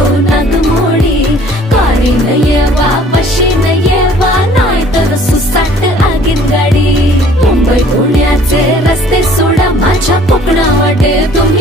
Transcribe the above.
तो नागमोडी कारीन येवा बशीन येवा नाही तर सुसाट आगीन गाडी मुंबई पुण्याचे रस्ते सोडा माझ्या कोकणावाटे तुम्ही